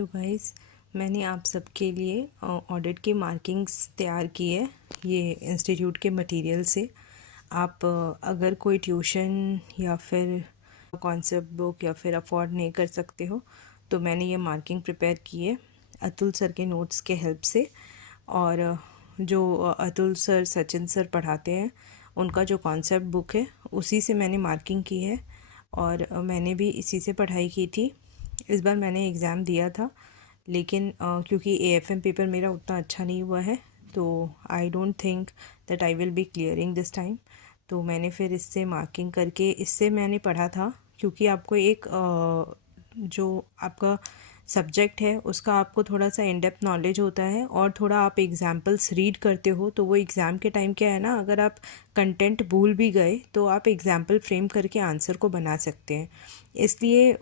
Hello guys, मैंने आप सबके लिए ऑडिट की मार्किंग्स तैयार की है ये इंस्टीट्यूट के मटेरियल से। आप अगर कोई ट्यूशन या फिर कॉन्सेप्ट बुक या फिर अफोर्ड नहीं कर सकते हो तो मैंने ये मार्किंग प्रिपेयर की है अतुल सर के नोट्स के हेल्प से। और जो अतुल सर सचिन सर पढ़ाते हैं उनका जो कॉन्सेप्ट बुक है उसी से मैंने मार्किंग की है और मैंने भी इसी से पढ़ाई की थी। इस बार मैंने एग्ज़ाम दिया था लेकिन क्योंकि एएफएम पेपर मेरा उतना अच्छा नहीं हुआ है तो I don't think that I will be clearing this time. तो मैंने फिर इससे मार्किंग करके इससे मैंने पढ़ा था क्योंकि आपको एक जो आपका सब्जेक्ट है उसका आपको थोड़ा सा इन डेप्थ नॉलेज होता है और थोड़ा आप एग्जाम्पल्स रीड करते हो तो वो एग्ज़ाम के टाइम क्या है ना, अगर आप कंटेंट भूल भी गए तो आप एग्जाम्पल फ्रेम करके आंसर को बना सकते हैं। इसलिए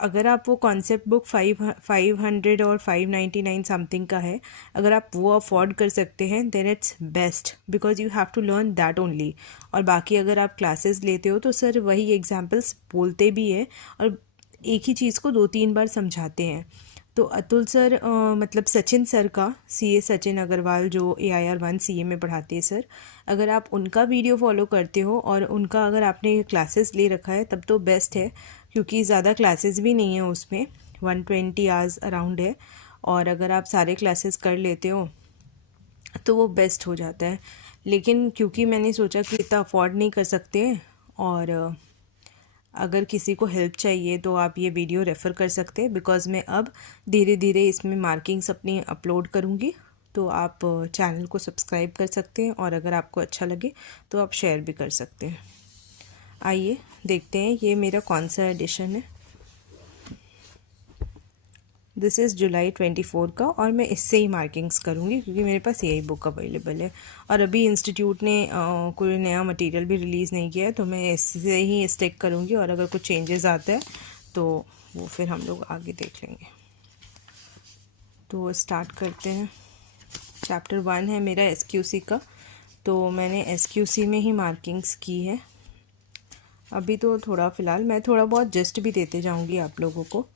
अगर आप वो कॉन्सेप्ट बुक 500 और 599 समथिंग का है, अगर आप वो अफोर्ड कर सकते हैं then it's best because you have to learn that only. और बाकी अगर आप क्लासेस लेते हो तो सर वही एग्जाम्पल्स बोलते भी है और एक ही चीज़ को 2-3 बार समझाते हैं। तो अतुल सर मतलब सचिन सर का सीए सचिन अग्रवाल जो AIR 1 CA में पढ़ाते हैं सर, अगर आप उनका वीडियो फॉलो करते हो और उनका अगर आपने क्लासेस ले रखा है तब तो बेस्ट है क्योंकि ज़्यादा क्लासेस भी नहीं है उसमें, 120 आवर्स अराउंड है। और अगर आप सारे क्लासेस कर लेते हो तो वो बेस्ट हो जाता है। लेकिन क्योंकि मैंने सोचा कि इतना अफोर्ड नहीं कर सकते और अगर किसी को हेल्प चाहिए तो आप ये वीडियो रेफ़र कर सकते हैं बिकॉज़ मैं अब धीरे धीरे इसमें मार्किंग्स अपनी अपलोड करूँगी। तो आप चैनल को सब्सक्राइब कर सकते हैं और अगर आपको अच्छा लगे तो आप शेयर भी कर सकते हैं। आइए देखते हैं ये मेरा कौन सा एडिशन है। दिस इज़ जुलाई 24 का और मैं इससे ही मार्किंग्स करूँगी क्योंकि मेरे पास यही बुक अवेलेबल है और अभी इंस्टीट्यूट ने कोई नया मटेरियल भी रिलीज़ नहीं किया है तो मैं इससे ही स्टिक करूँगी और अगर कुछ चेंजेस आता है तो वो फिर हम लोग आगे देख लेंगे। तो स्टार्ट करते हैं। चैप्टर 1 है मेरा SQC का, तो मैंने SQC में ही मार्किंग्स की है। अभी तो थोड़ा फ़िलहाल मैं थोड़ा बहुत जस्ट भी देते जाऊँगी आप लोगों को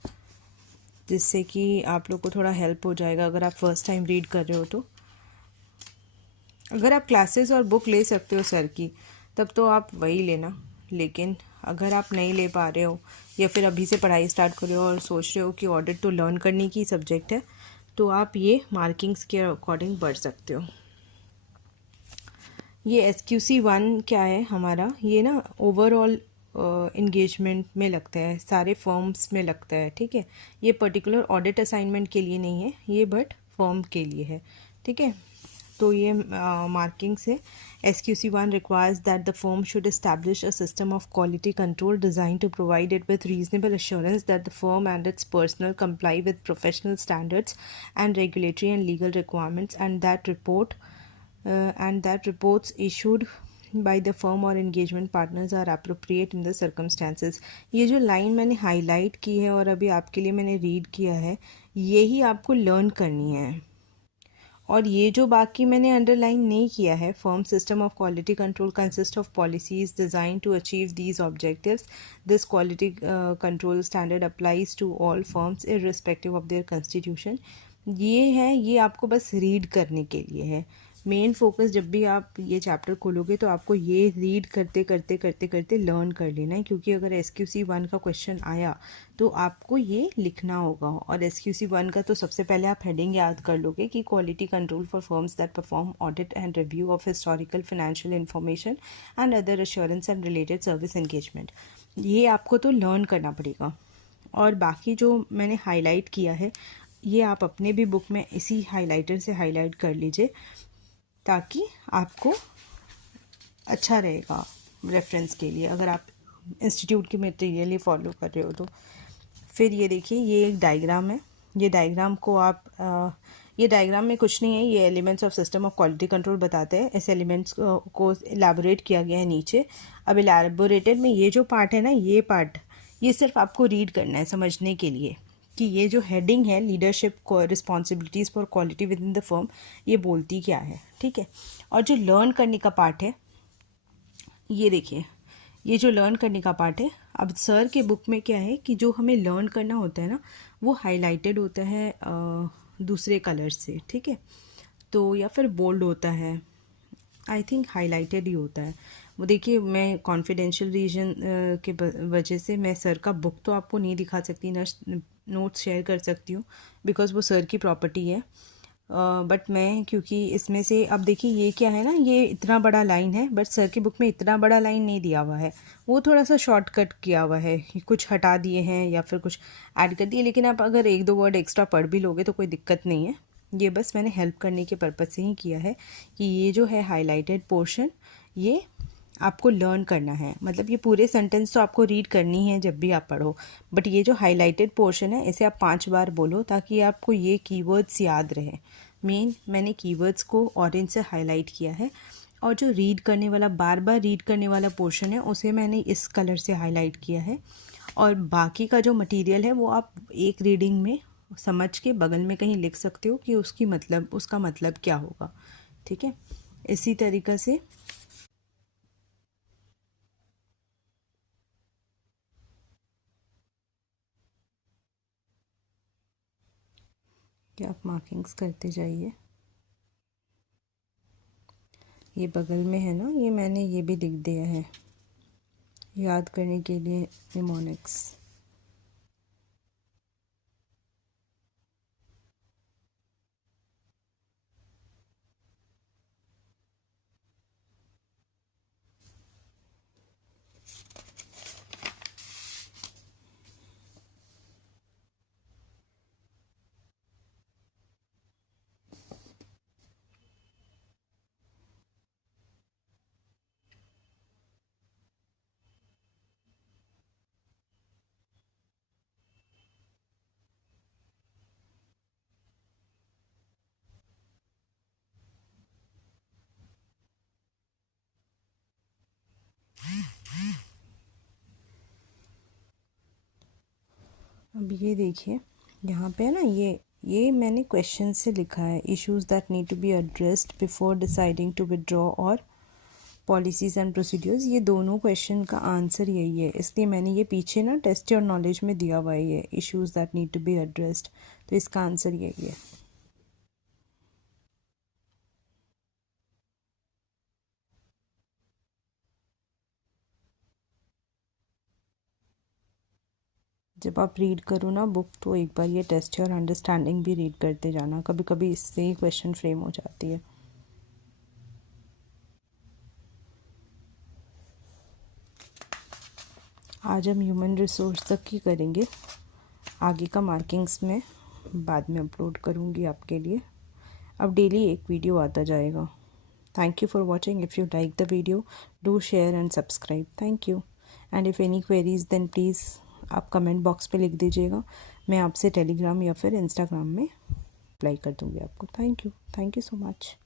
जिससे कि आप लोग को थोड़ा हेल्प हो जाएगा अगर आप फर्स्ट टाइम रीड कर रहे हो तो। अगर आप क्लासेस और बुक ले सकते हो सर की तब तो आप वही लेना, लेकिन अगर आप नहीं ले पा रहे हो या फिर अभी से पढ़ाई स्टार्ट कर रहे हो और सोच रहे हो कि ऑडिट तो लर्न करने की सब्जेक्ट है तो आप ये मार्किंग्स के अकॉर्डिंग बढ़ सकते हो। ये SQC 1 क्या है हमारा, ये ना ओवरऑल इंगेजमेंट में लगता है, सारे फर्म्स में लगता है, ठीक है। ये पर्टिकुलर ऑडिट असाइनमेंट के लिए नहीं है ये, बट फर्म के लिए है, ठीक है। तो ये मार्किंग्स है। SQC 1 requires that the firm should establish a system of quality control designed to provide it with reasonable assurance that the firm and its personnel comply with professional standards and regulatory and legal requirements and that reports issued by the firm or engagement partners are appropriate in the circumstances। ये जो line मैंने highlight की है और अभी आपके लिए मैंने रीड किया है यही आपको लर्न करनी है। और ये जो बाकी मैंने अंडरलाइन नहीं किया है, firm system of quality control consist of policies design to achieve these objectives. This quality control standard applies to all firms irrespective of their constitution. ये है, ये आपको बस रीड करने के लिए है। मेन फोकस जब भी आप ये चैप्टर खोलोगे तो आपको ये रीड करते करते करते करते लर्न कर लेना है क्योंकि अगर SQC 1 का क्वेश्चन आया तो आपको ये लिखना होगा। और SQC 1 का तो सबसे पहले आप हेडिंग याद कर लोगे कि quality control for firms that perform audit and review of historical financial information and other assurance and related service engagement. ये आपको तो लर्न करना पड़ेगा। और बाकी जो मैंने हाईलाइट किया है ये आप अपने भी बुक में इसी हाईलाइटर से हाईलाइट कर लीजिए ताकि आपको अच्छा रहेगा रेफरेंस के लिए अगर आप इंस्टीट्यूट की मटेरियल ही फॉलो कर रहे हो तो। फिर ये देखिए, ये एक डायग्राम है। ये डायग्राम को आप ये डायग्राम में कुछ नहीं है, ये elements of system of quality control बताते हैं। इस एलिमेंट्स को एलैबोरेट किया गया है नीचे। अब एलैबोरेटेड में ये जो पार्ट है ना, ये पार्ट ये सिर्फ आपको रीड करना है समझने के लिए कि ये जो हेडिंग है leadership responsibilities for quality with in the firm, ये बोलती क्या है, ठीक है। और जो लर्न करने का पार्ट है ये देखिए, ये जो लर्न करने का पार्ट है, अब सर के बुक में क्या है कि जो हमें लर्न करना होता है ना वो हाईलाइटेड होता है दूसरे कलर से, ठीक है। तो या फिर बोल्ड होता है, आई थिंक हाईलाइटेड ही होता है वो। देखिए मैं कॉन्फिडेंशियल रीजन के वजह से मैं सर का बुक तो आपको नहीं दिखा सकती, नोट्स शेयर कर सकती हूँ बिकॉज़ वो सर की प्रॉपर्टी है। बट मैं क्योंकि इसमें से अब देखिए ये क्या है ना, ये इतना बड़ा लाइन है बट सर की बुक में इतना बड़ा लाइन नहीं दिया हुआ है, वो थोड़ा सा शॉर्टकट किया हुआ है, कुछ हटा दिए हैं या फिर कुछ ऐड कर दिए। लेकिन आप अगर एक दो वर्ड एक्स्ट्रा पढ़ भी लोगे तो कोई दिक्कत नहीं है। ये बस मैंने हेल्प करने के पर्पज़ से ही किया है कि ये जो है हाईलाइटेड पोर्शन ये आपको लर्न करना है। मतलब ये पूरे सेंटेंस तो आपको रीड करनी है जब भी आप पढ़ो, बट ये जो हाईलाइटेड पोर्शन है इसे आप 5 बार बोलो ताकि आपको ये कीवर्ड्स याद रहे। मैंने कीवर्ड्स को ऑरेंज से हाईलाइट किया है, और जो रीड करने वाला बार बार रीड करने वाला पोर्शन है उसे मैंने इस कलर से हाईलाइट किया है। और बाकी का जो मटेरियल है वो आप एक रीडिंग में समझ के बगल में कहीं लिख सकते हो कि उसका मतलब क्या होगा, ठीक है। इसी तरीक़ा से कि आप मार्किंग्स करते जाइए। ये बगल में है ना, ये मैंने ये भी लिख दिया है याद करने के लिए निमोनिक्स। अब ये देखिए यहाँ पे है ना, ये मैंने क्वेश्चन से लिखा है, issues that need to be addressed before deciding to withdraw और पॉलिसीज़ एंड प्रोसीड्यूर्स। ये दोनों क्वेश्चन का आंसर यही है, इसलिए मैंने ये पीछे ना टेस्ट योर नॉलेज में दिया हुआ है ये issues that need to be addressed, तो इसका आंसर यही है। जब आप रीड करो ना बुक तो एक बार ये टेस्ट योर अंडरस्टैंडिंग भी रीड करते जाना, कभी कभी इससे ही क्वेश्चन फ्रेम हो जाती है। आज हम ह्यूमन रिसोर्स तक की करेंगे, आगे का मार्किंग्स में बाद में अपलोड करूँगी आपके लिए। अब डेली एक वीडियो आता जाएगा। Thank you for watching. If you like the video do share and subscribe. Thank you. And if any queries then please आप कमेंट बॉक्स पे लिख दीजिएगा, मैं आपसे टेलीग्राम या फिर इंस्टाग्राम में रिप्लाई कर दूँगी आपको। Thank you so much.